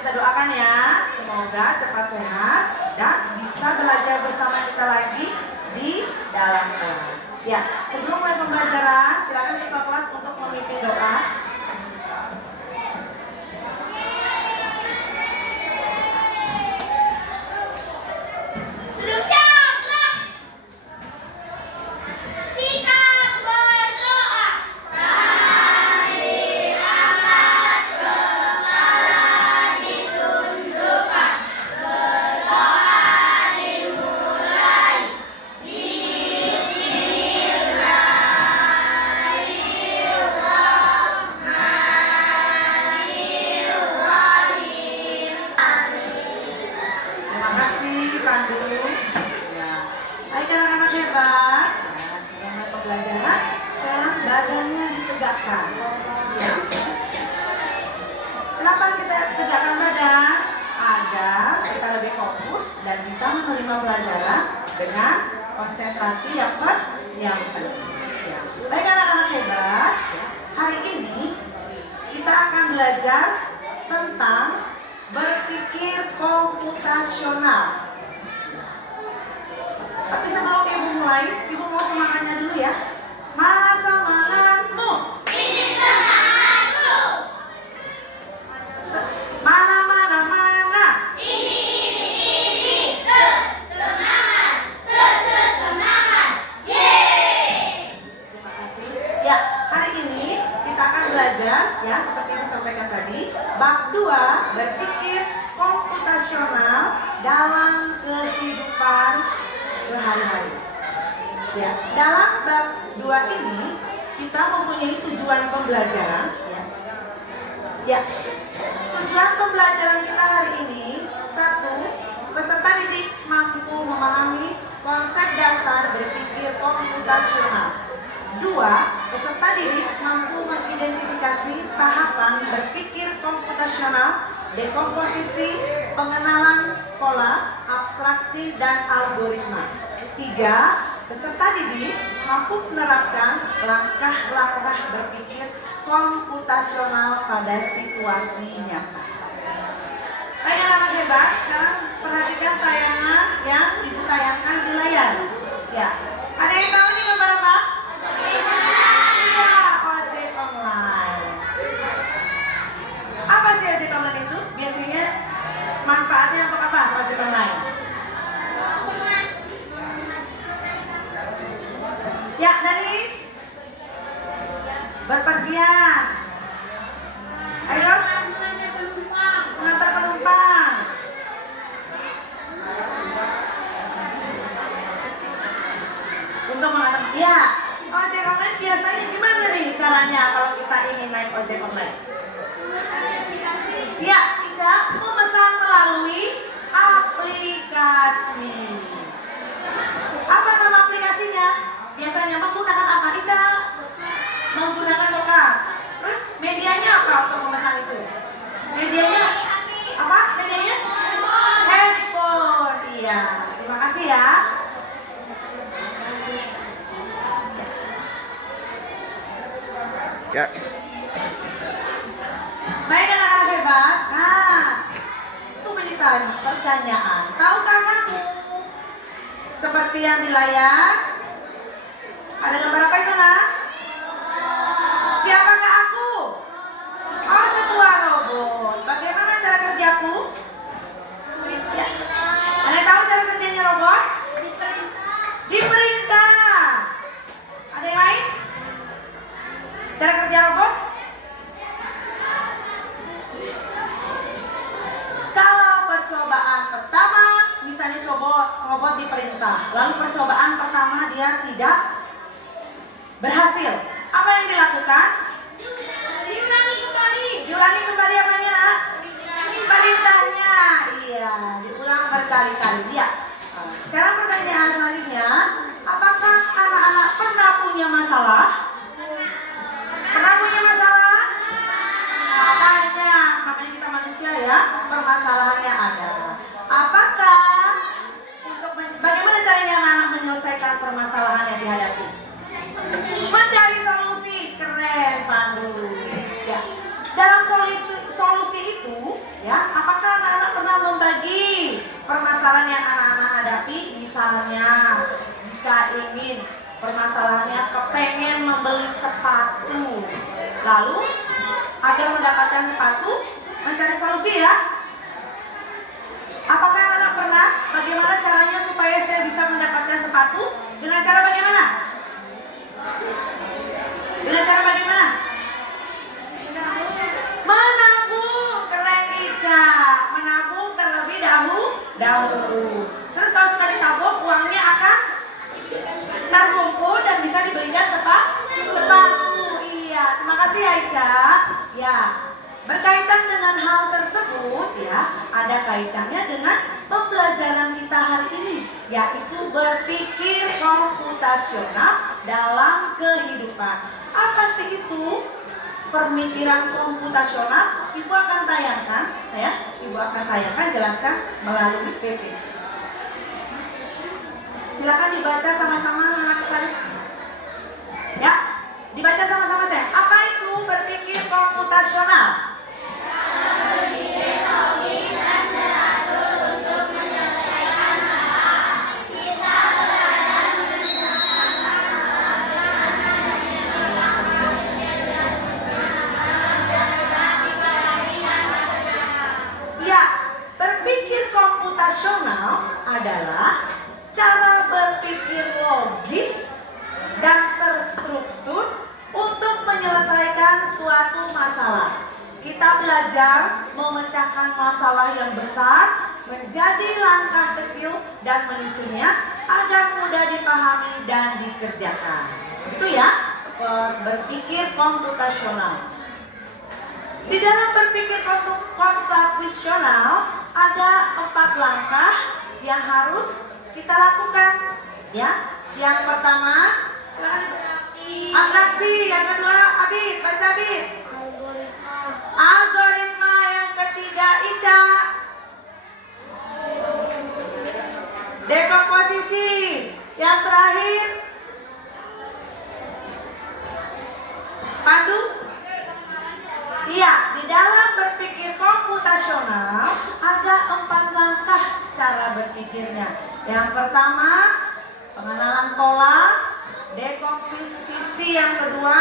kita doakan ya, semoga cepat sehat dan bisa belajar bersama kita lagi di dalam kelas. Ya, sebelum mulai pembelajaran, silakan ketua kelas untuk memimpin doa. Kenapa kita tegakkan badan? Agar kita lebih fokus dan bisa menerima pelajaran dengan konsentrasi yang penuh. Baik anak-anak hebat, hari ini kita akan belajar tentang berpikir komputasional. Tapi sebelum ibu mulai, ibu mau semangatnya dulu ya. Mana semangatmu? Ini semangatku. Mana? Ini. Semangat. Yeay. Terima kasih. Ya, hari ini kita akan belajar ya seperti yang disampaikan tadi, bab 2 berpikir komputasional dalam kehidupan sehari-hari. Ya, dalam bab 2 ini kita mempunyai tujuan pembelajaran ya. Ya. Tujuan pembelajaran kita hari ini, 1. Peserta didik mampu memahami konsep dasar berpikir komputasional. 2. Peserta didik mampu mengidentifikasi tahapan berpikir komputasional, dekomposisi, pengenalan pola, abstraksi, dan algoritma. 3. Peserta didik mampu menerapkan langkah-langkah berpikir komputasional pada situasi nyata. Baik anak hebat, sekarang perhatikan tayangan yang ibu tayangkan di layar. Ya, ada yang tahu ini gambar apa? Iya, ojek online. Apa sih ojek online itu? Biasanya manfaatnya untuk apa ojek online? Ya, Danis. Berpergian. Ayo. Mengantar penumpang. Untuk mengantar. Ya, ojek online biasanya gimana nih caranya kalau kita ingin naik ojek online? Ya, kita memesan melalui aplikasi. Apa nama aplikasinya? Biasanya menggunakan apa? Ica? Menggunakan lokal. Terus medianya apa untuk memesan itu? Medianya apa? Medianya? Handphone. Iya. Terima kasih ya. Ya. Baik anak-anak hebat. Nah, itu menjadi pertanyaan. Tahukah kamu seperti yang di layar? Ada gambar apa itu, nak? Siapakah aku? Oh, sebuah robot. Bagaimana cara kerjaku? Ya. Ada yang tahu cara kerjanya robot? Diperintah. Ada yang lain? Cara kerja robot? Kalau percobaan pertama, misalnya robot diperintah, lalu percobaan pertama dia tidak berhasil. Apa yang dilakukan? Diulangi kembali apanya, nak? Perintahnya. Iya, diulang berkali-kali. Ya. Sekarang pertanyaan selanjutnya, apakah anak-anak pernah punya masalah? Pernah punya masalah? Banyak. Namanya kita manusia ya, permasalahannya ada. Apakah bagaimana caranya anak menyelesaikan permasalahan yang dihadapi? Mencari solusi. Keren, Pandu. Ya. Dalam solusi itu Ya, apakah anak-anak pernah membagi permasalahan yang anak-anak hadapi? Misalnya, jika ingin permasalahannya kepengen membeli sepatu, lalu agar mendapatkan sepatu mencari solusi ya. Apakah anak pernah? Bagaimana caranya supaya saya bisa mendapatkan sepatu? Dengan cara bagaimana? Dengan cara bagaimana? Menabung. Keren Ica. Menabung terlebih dahulu. Terus kalau sudah ditabung, uangnya akan terkumpul dan bisa dibelikan sepatu. Iya, terima kasih ya Ica. Ya, berkaitan dengan hal tersebut ya, ada kaitannya dengan pembelajaran kita hari ini, yaitu berpikir komputasional dalam kehidupan. Apa sih itu pemikiran komputasional? Ibu akan tayangkan, ya. Ibu akan tayangkan, jelaskan melalui PP. Silakan dibaca sama-sama anak saya. Ya, dibaca sama-sama saya. Apa itu berpikir komputasional? Berpikir logis dan teratur untuk menyelesaikan masalah. Kita belajar menyelesaikan masalah Ya, berpikir komputasional adalah cara berpikir logis dan terstruktur untuk menyelesaikan suatu masalah. Kita belajar memecahkan masalah yang besar menjadi langkah kecil dan menyusunnya agar mudah dipahami dan dikerjakan. Itu ya, berpikir komputasional. Di dalam berpikir komputasional ada 4 langkah yang harus kita lakukan. Ya, yang pertama, atraksi. Yang kedua, Abid, baca Abid. Algoritma. Yang ketiga, Ica. Dekomposisi. Yang terakhir, Pandu. Iya, di dalam berpikir komputasional ada 4 langkah cara berpikirnya. Yang pertama, pengenalan pola. Dekomposisi yang kedua,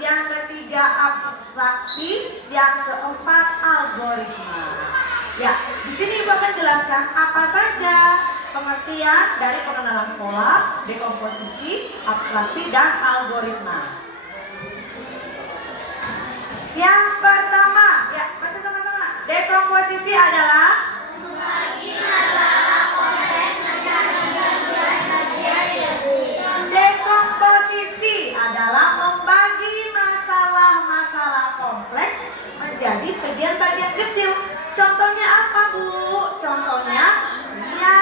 yang ketiga abstraksi, yang keempat algoritma. Ya, di sini Ibu akan jelaskan apa saja pengertian dari pengenalan pola, dekomposisi, abstraksi, dan algoritma. Yang pertama, ya baca sama-sama. Dekomposisi adalah membagi masalah kompleks menjadi bagian-bagian kecil. Dekomposisi adalah membagi masalah-masalah kompleks menjadi bagian-bagian kecil. Contohnya apa, Bu? Contohnya, ya.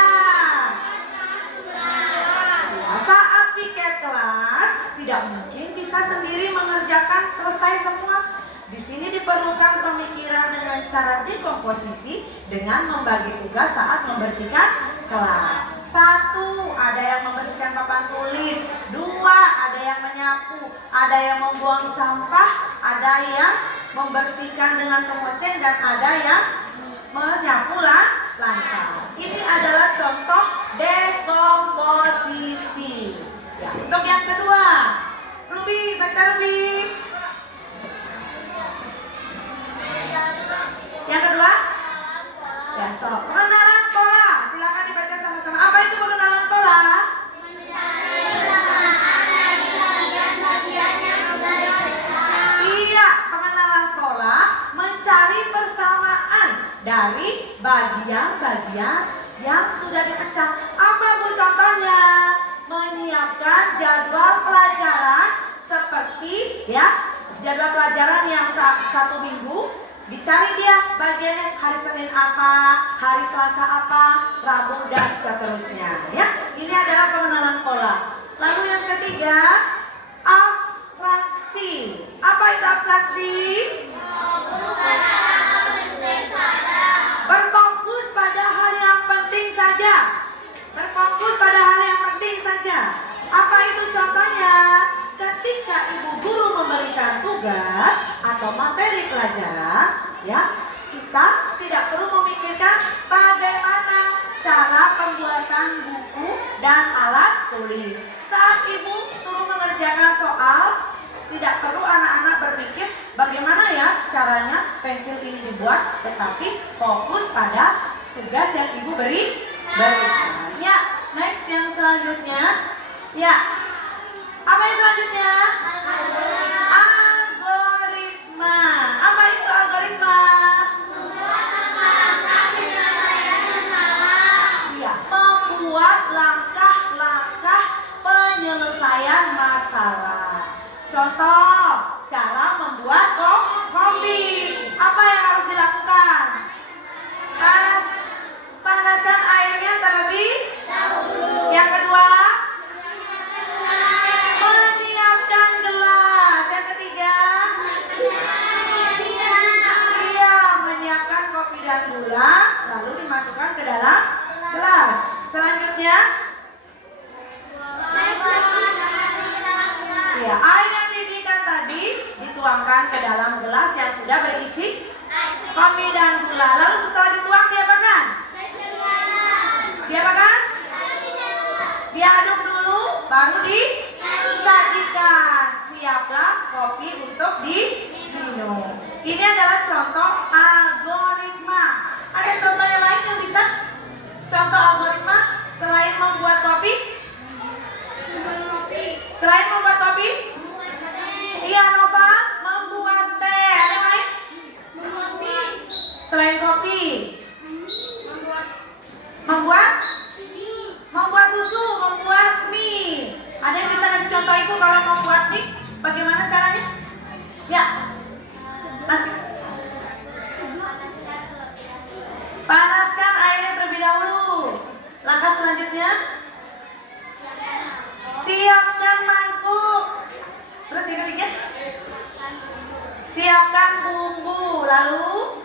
Saat piket kelas, tidak mungkin bisa sendiri mengerjakan selesai semua. Di sini diperlukan pemikiran dengan cara dekomposisi dengan membagi tugas saat membersihkan kelas. 1, ada yang membersihkan papan tulis. 2, ada yang menyapu. Ada yang membuang sampah. Ada yang membersihkan dengan kemoceng. Dan ada yang menyapu lantai. Ini adalah contoh dekomposisi. Ya, untuk yang kedua, Ruby, baca Ruby. Yang kedua, ya, pengenalan pola. Silakan dibaca sama-sama. Apa itu pengenalan pola? Iya, pengenalan pola mencari persamaan dari bagian-bagian yang sudah dipecah. Apa Bu contohnya? Menyiapkan jadwal pelajaran seperti ya jadwal pelajaran yang 1 minggu. Dicari dia bagiannya hari Senin apa, hari Selasa apa, Rabu dan seterusnya. Ya, ini adalah pengenalan pola. Lalu yang ketiga, abstraksi. Apa itu abstraksi? Berfokus pada hal yang penting saja. Berfokus pada hal yang penting saja. Apa itu contohnya? Ketika ibu guru memberikan tugas atau materi pelajaran, ya, kita tidak perlu memikirkan bagaimana cara pembuatan buku dan alat tulis. Saat ibu suruh mengerjakan soal, tidak perlu anak-anak berpikir bagaimana ya caranya pensil ini dibuat, tetapi fokus pada tugas yang ibu berikan. Ya, next yang selanjutnya. Ya, apa yang selanjutnya? Algoritma. Apa itu algoritma? Ya, membuat langkah-langkah penyelesaian masalah. Contoh, cara membuat kopi. Apa yang harus dilakukan? Panaskan airnya terlebih dahulu. Yang kedua, menyiapkan gelas. Yang ketiga, iya, menyiapkan kopi dan gula, lalu dimasukkan ke dalam gelas. Selanjutnya, ya, air yang dididihkan tadi dituangkan ke dalam gelas yang sudah berisi kopi dan gula. Lalu setelah dituang diapakan? Diapakan? Diaduk dulu, baru disajikan. Siaplah kopi untuk diminum. Ini adalah contoh algoritma. Ada contoh yang lain yang bisa? Contoh algoritma selain membuat kopi? Selain membuat kopi? Iya, Nova, membuat teh. Ada yang lain? Selain kopi? Membuat susu, membuat mie. Ada yang bisa kasih contoh ibu kalau membuat mie? Bagaimana caranya? Ya. Panaskan airnya terlebih dahulu. Langkah selanjutnya, siapkan mangkuk. Terus yang ketiga, siapkan bumbu. Lalu,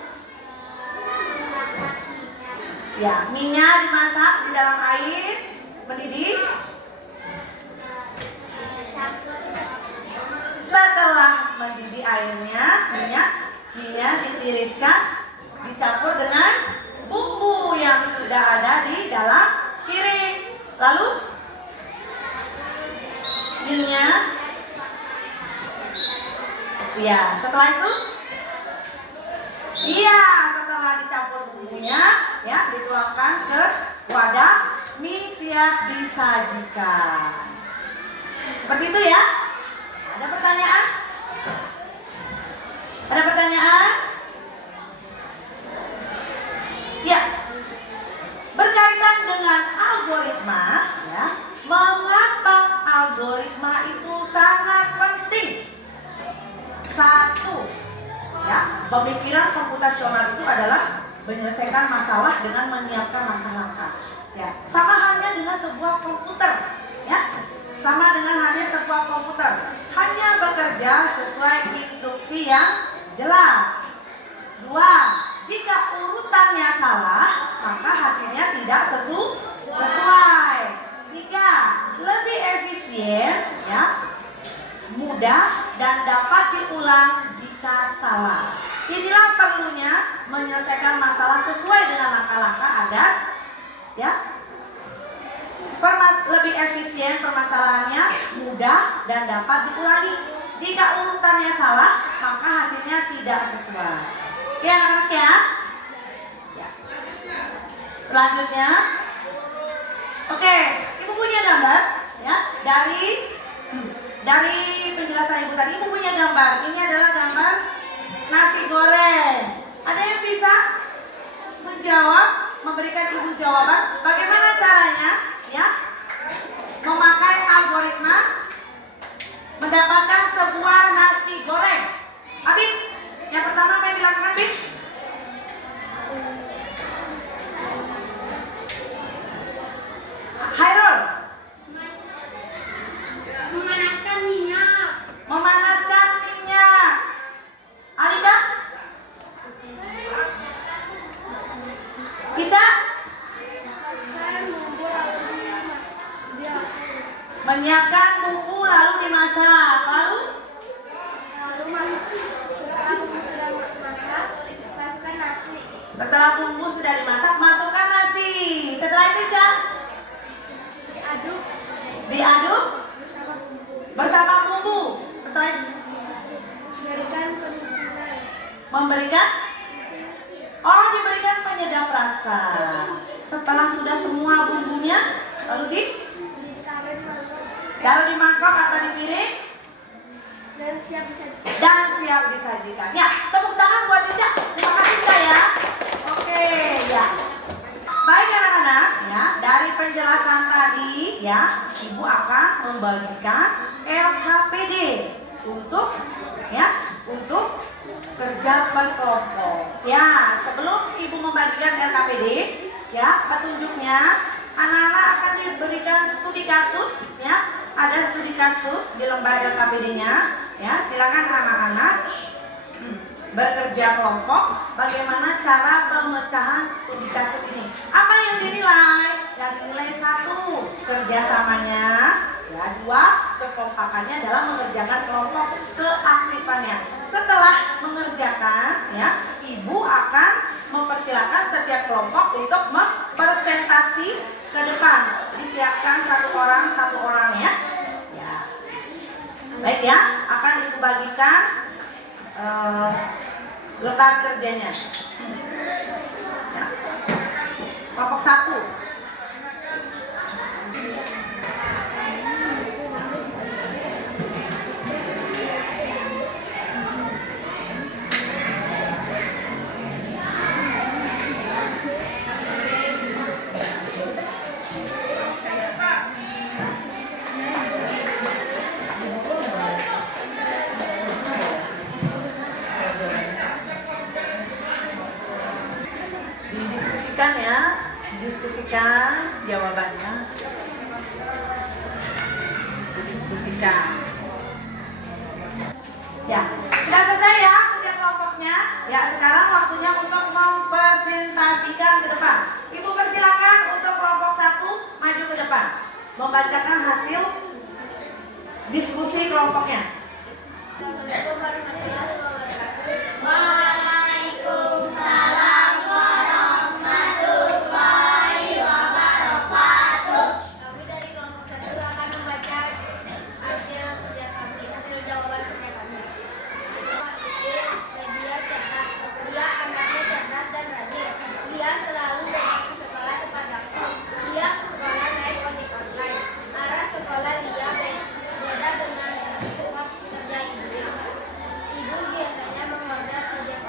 ya, minyak dimasak di dalam air mendidih. Setelah mendidih airnya, minyak ditiriskan, dicampur dengan bumbu yang sudah ada di dalam piring. Lalu minyak, ya, setelah itu, iya, setelah dicampur bumbunya, ya, dituangkan ke wadah, mie siap disajikan. Seperti itu ya. Ada pertanyaan? Ada pertanyaan? Ya. Berkaitan dengan algoritma, ya, mengapa algoritma itu sangat penting? Satu, ya, pemikiran komputasional itu adalah menyelesaikan masalah dengan menyiapkan langkah-langkah. Ya, sama halnya dengan sebuah komputer, ya, sama dengan halnya sebuah komputer, hanya bekerja sesuai instruksi yang jelas. Dua, jika urutannya salah, maka hasilnya tidak sesuai. Tiga, lebih efisien, ya, mudah dan dapat diulang jika salah. Inilah perlunya menyelesaikan masalah sesuai dengan langkah-langkah agar, ya, lebih efisien permasalahannya, mudah dan dapat diulangi. Jika urutannya salah, maka hasilnya tidak sesuai. Oke, anak-anak ya. Selanjutnya, oke, ibu punya gambar, ya, dari penjelasan ibu tadi. Ibu punya gambar. Ini adalah gambar nasi goreng. Ada yang bisa menjawab, memberikan ibu jawaban bagaimana caranya, ya, memakai algoritma mendapatkan sebuah nasi goreng. Abid, yang pertama apa yang dilakukan, Bid? Hairul, Memanaskan minyak. memanaskan minyak. Alika? Ica? Menyiapkan bumbu lalu dimasak. Lalu? Setelah bumbu sudah masak, masukkan nasi. Setelah bumbu sudah dimasak, masukkan nasi. Setelah itu, Cak, diaduk bersama bumbu. Setelah itu diberikan penyedap rasa. Setelah sudah semua bumbunya, lalu taruh di mangkok atau di piring dan siap disajikan. Ya, tepuk tangan buat Ica. Terima kasih, Ica, ya. Oke, ya. Baik anak-anak, ya, dari penjelasan tadi, ya, Ibu akan membagikan LKPD untuk kerja berkelompok. Ya, sebelum Ibu membagikan LKPD, ya, petunjuknya anak-anak akan diberikan studi kasus, ya. Ada studi kasus di lembar LKPD-nya, ya. Silakan anak-anak bekerja kelompok. Bagaimana cara pemecahan studi kasus ini? Apa yang dinilai? Yang dinilai 1, kerjasamanya, ya. 2, kekompakannya dalam mengerjakan kelompok, keaktifannya. Setelah mengerjakan, ya, Ibu akan mempersilakan setiap kelompok untuk mempresentasi ke depan. Disiapkan satu orang ya. Ya. Baik ya, akan Ibu bagikan lembar kerjanya. Ya. Kelompok 1. Diskusikan jawabannya. Diskusikan. Ya, sudah selesai ya kerja kelompoknya. Ya, sekarang waktunya untuk mempresentasikan ke depan. Ibu persilakan untuk kelompok 1 maju ke depan, membacakan hasil diskusi kelompoknya. Waalaikumsalam warahmatullahi wabarakatuh. Kami dari kelompok 1 akan membaca hasil kerja kami, hasil jawaban kerja kami. Dia cerdas, dia anaknya cerdas dan rajin. Dia selalu datang ke sekolah tepat waktu. Dia ke sekolah naik ojek online. Arah sekolah dia beda dengan tempat kerja ibu. Ibu biasanya mengorder ojek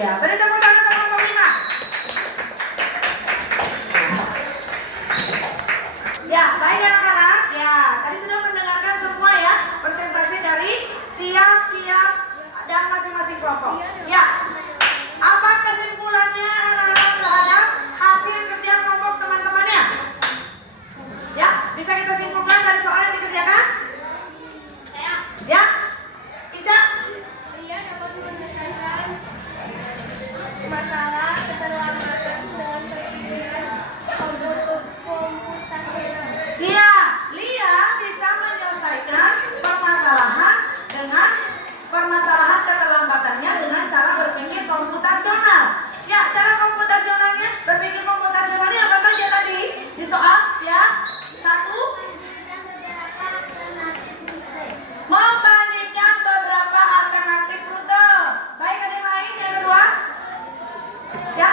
Ya, beri tepuk tangan untuk kelompok 5. Ya, baik anak-anak. Ya, tadi sudah mendengarkan semua ya presentasi dari tiap-tiap dan masing-masing kelompok. Ya, apa kesimpulannya anak-anak terhadap hasil kerja kelompok teman-temannya? Ya, bisa kita simpulkan dari soal yang dikerjakan? Ya, Ica? Lia dapat menyelesaikan masalah keterlambatan dengan perhitungan komputasional. Iya, Lia bisa menyelesaikan permasalahan keterlambatannya dengan cara berpikir komputasional. Ya, cara komputasionalnya, berpikir komputasionalnya apa saja tadi di soal? Ya, 1, membandingkan beberapa alternatif rute. Baik, ada yang lain? Yang kedua? Ya.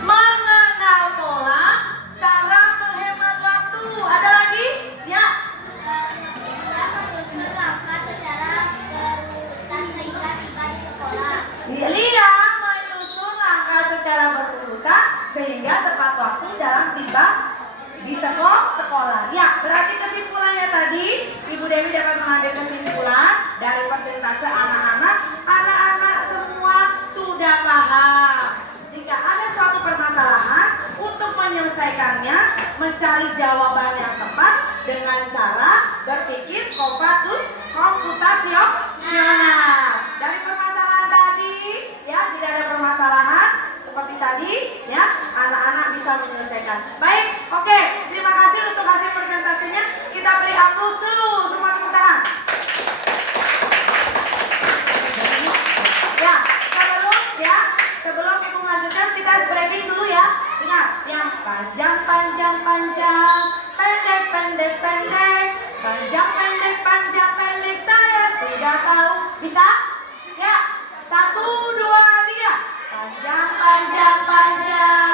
Mengenal pola cara menghemat waktu. Ada lagi? Ya. Menyusun langkah secara berurutan sehingga tiba di sekolah. Lia menyusun langkah secara berurutan sehingga tepat waktu dalam tiba di sekolah. Ya, berarti kesimpulannya tadi Ibu Dewi dapat mengambil kesimpulan dari persentase anak-anak. Anak-anak semua sudah paham. Jika ada suatu permasalahan, untuk menyelesaikannya, mencari jawaban yang tepat dengan cara berpikir komputasional. Dari permasalahan tadi, ya, jika ada permasalahan seperti tadi, ya, anak-anak bisa menyelesaikan. Baik, oke, terima kasih untuk hasil presentasinya. Kita beri aplaus dulu, semua tepuk tangan. Ya, sebelum Ibu melanjutkan, kita breaking dulu ya. Ingat, yang panjang, pendek, pendek, panjang, pendek, saya sudah tahu. Bisa? Ya, 1, 2, 3. Panjang, pendek, pendek,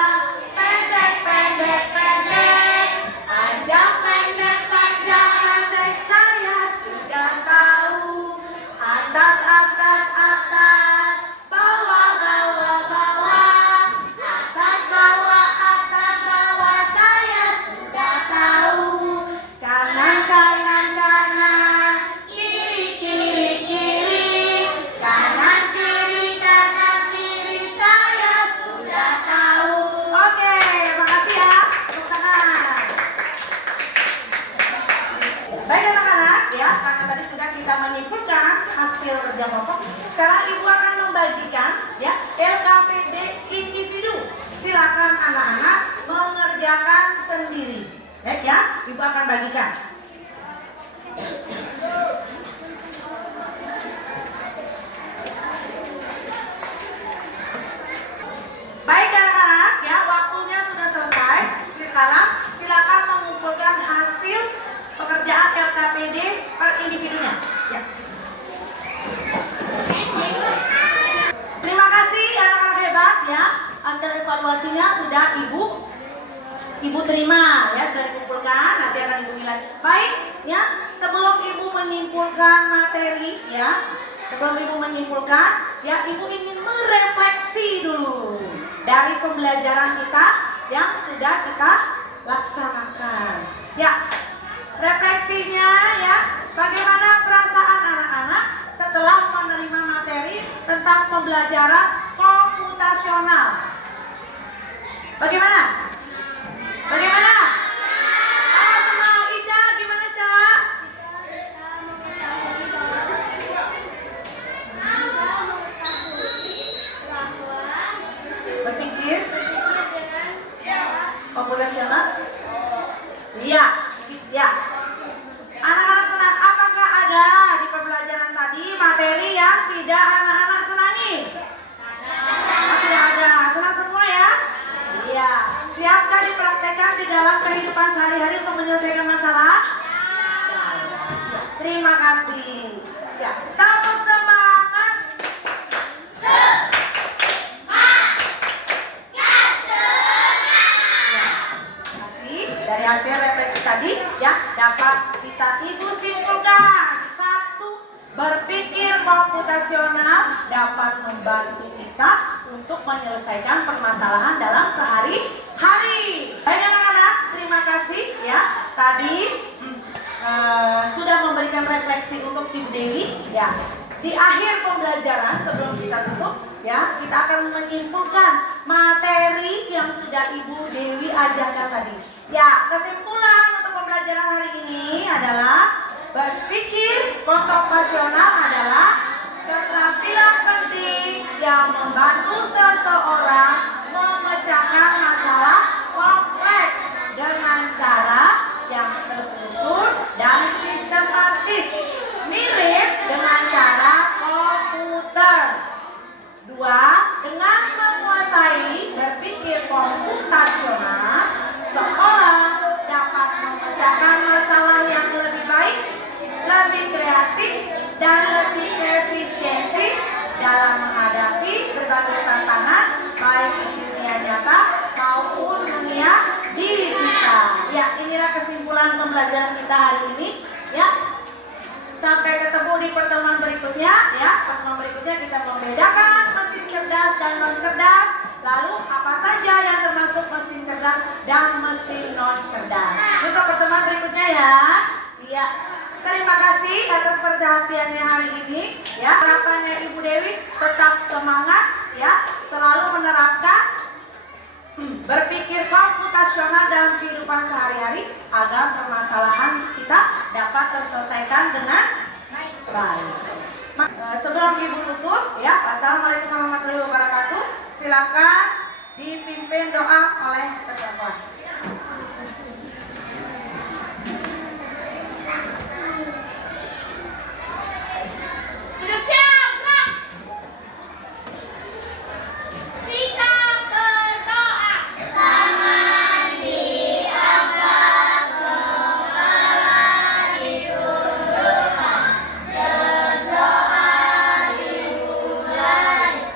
panjang, pendek, saya sudah tahu. Atas, bawah, atas, bawah, saya sudah tahu. Kanan, kiri, kanan, kiri, saya sudah tahu. Oke, makasih ya. Tepuk tangan. Baik anak-anak, ya, karena tadi sudah kita menyimpulkan hasil kerja kelompok. Sekarang Ibu akan membagikan ya LKPD individu. Silakan anak-anak mengerjakan sendiri. Baik ya, Ibu akan bagikan. Baik anak-anak, ya, waktunya sudah selesai. Sekarang silakan mengumpulkan hasil pekerjaan LKPD per individunya. Ya. Terima kasih anak-anak hebat ya. Hasil evaluasinya sudah Ibu terima ya, sudah dikumpulkan, nanti akan Ibu nilai. Baik ya, sebelum Ibu menyimpulkan materi ya, Ibu ingin merefleksi dulu dari pembelajaran kita yang sudah kita laksanakan. Ya, refleksinya ya, bagaimana perasaan anak-anak setelah menerima materi tentang pembelajaran komputasional? Bagaimana? Oh, sama Ica, gimana Ca? Kita bisa mengetahui bahwa Berpikir dengan cara komputasional? Iya, ya. Anak-anak senang. Apakah ada di pembelajaran tadi materi yang tidak anak-anak senangi? Tidak ada. Senang semua ya? Iya. Siapkah dipraktekkan di dalam kehidupan sehari-hari untuk menyelesaikan masalah? Terima kasih. Ya, tepuk semangat. Terima kasih. Dari hasil refleksi tadi ya dapat kita Ibu simpulkan komputasional dapat membantu kita untuk menyelesaikan permasalahan dalam sehari-hari. Baik anak-anak, terima kasih ya. Tadi sudah memberikan refleksi untuk Ibu Dewi ya. Di akhir pembelajaran sebelum kita tutup ya, kita akan menyimpulkan materi yang sudah Ibu Dewi ajarkan tadi. Ya, kesimpulan untuk pembelajaran hari ini adalah berpikir komputasional adalah keterampilan penting yang membantu seseorang memecahkan masalah kompleks dengan cara yang terstruktur dan sistematis, mirip dengan cara komputer. 2. Dengan menguasai berpikir komputasional, seorang dapat memecahkan masalah yang lebih baik, lebih kreatif, dan lebih efisiensi dalam menghadapi berbagai tantangan baik di dunia nyata maupun dunia digital. Ya, inilah kesimpulan pembelajaran kita hari ini. Ya, sampai ketemu di pertemuan berikutnya. Ya, pertemuan berikutnya kita membedakan mesin cerdas dan non cerdas. Lalu apa saja yang termasuk mesin cerdas dan mesin non cerdas. Untuk pertemuan berikutnya ya. Iya. Terima kasih atas perhatiannya hari ini. Ya, harapannya Ibu Dewi tetap semangat ya, selalu menerapkan berpikir komputasional dalam kehidupan sehari-hari agar permasalahan kita dapat terselesaikan dengan baik. Sebelum Ibu tutup ya, Assalamualaikum warahmatullahi wabarakatuh. Silakan dipimpin doa oleh ketua kelas. Duduk siap, gerak. Sikap berdoa. Tangan diangkat, kepala ditundukkan, berdoa dimulai.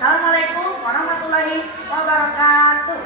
Assalamualaikum warahmatullahi wabarakatuh.